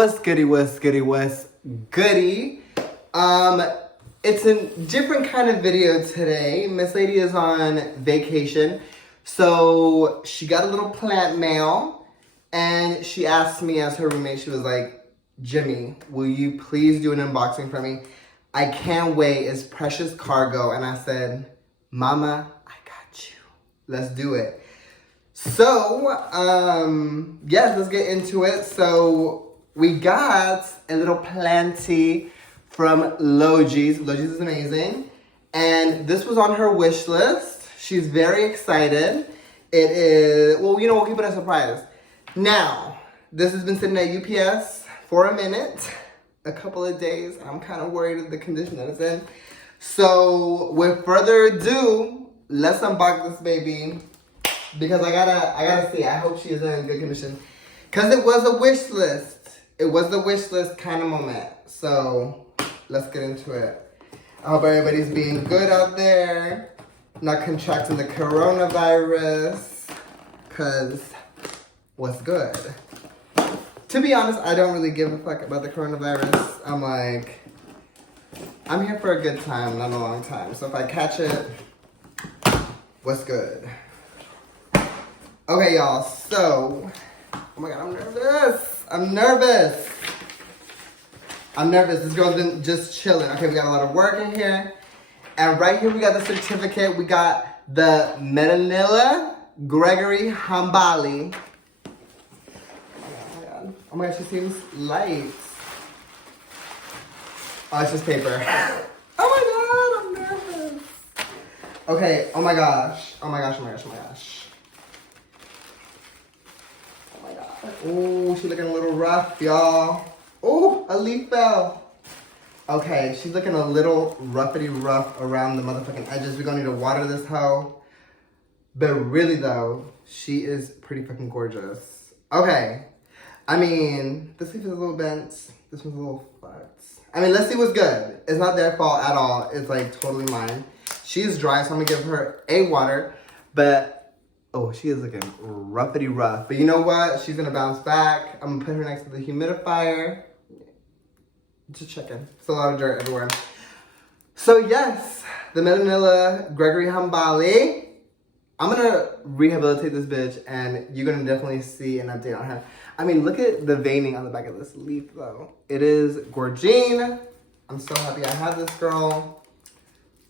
What's goody, what's goody, what's goody? It's a different kind of video today. Missleidy is on vacation, so she got a little plant mail, and she asked me as her roommate, she was like, Jimmy, will you please do an unboxing for me? I can't wait, it's precious cargo. And I said, Mama, I got you. Let's do it. So, yes, let's get into it. So, we got a little planty from Logee. Logee is amazing. And this was on her wish list. She's very excited. It is, well, you know, we'll keep it a surprise. Now, this has been sitting at UPS for a minute, a couple of days. I'm kind of worried of the condition that it's in. So, with further ado, let's unbox this baby. Because I gotta see. I hope she is in good condition. Because it was a wish list. It was the wish list kind of moment. So, let's get into it. I hope everybody's being good out there. Not contracting the coronavirus. Because what's good? To be honest, I don't really give a fuck about the coronavirus. I'm like, I'm here for a good time, not a long time. So if I catch it, what's good? Okay, y'all, so, oh my God, I'm nervous. I'm nervous. This girl's been just chilling. Okay, we got a lot of work in here. And right here, we got the certificate. We got the medinilla Gregory Hambali. Oh my God, she seems light. Oh, it's just paper. Oh my God, I'm nervous. Okay, oh my gosh. Oh my gosh. Oh, she's looking a little rough, y'all. Oh, a leaf fell. Okay, she's looking a little rough around the motherfucking edges. We're gonna need to water this hoe. But really though, she is pretty fucking gorgeous. Okay, I mean, this leaf is a little bent. This one's a little fucked. I mean, let's see what's good. It's not their fault at all. It's like totally mine. She is dry, so I'm gonna give her a water. But oh, she is looking rough. But you know what? She's gonna bounce back. I'm gonna put her next to the humidifier. Just checking. It's a lot of dirt everywhere. So yes, the medinilla Gregory Hambali. I'm gonna rehabilitate this bitch, and you're gonna definitely see an update on her. I mean, look at the veining on the back of this leaf, though. It is gorgine. I'm so happy I have this girl.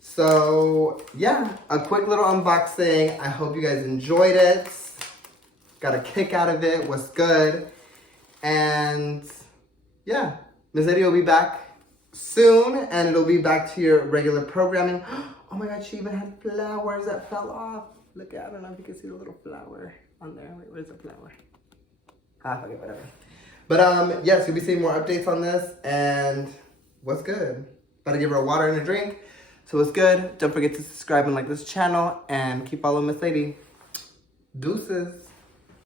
So, yeah, a quick little unboxing. I hope you guys enjoyed it. Got a kick out of it. What's good? And, yeah, Missleidy will be back soon, and it'll be back to your regular programming. Oh my God, she even had flowers that fell off. Look at, I don't know if you can see the little flower on there. Wait, where's the flower? Okay, whatever. But, yes, you'll be seeing more updates on this, and what's good? About to give her a water and a drink. So what's good? Don't forget to subscribe and like this channel, and keep following Missleidy. Deuces.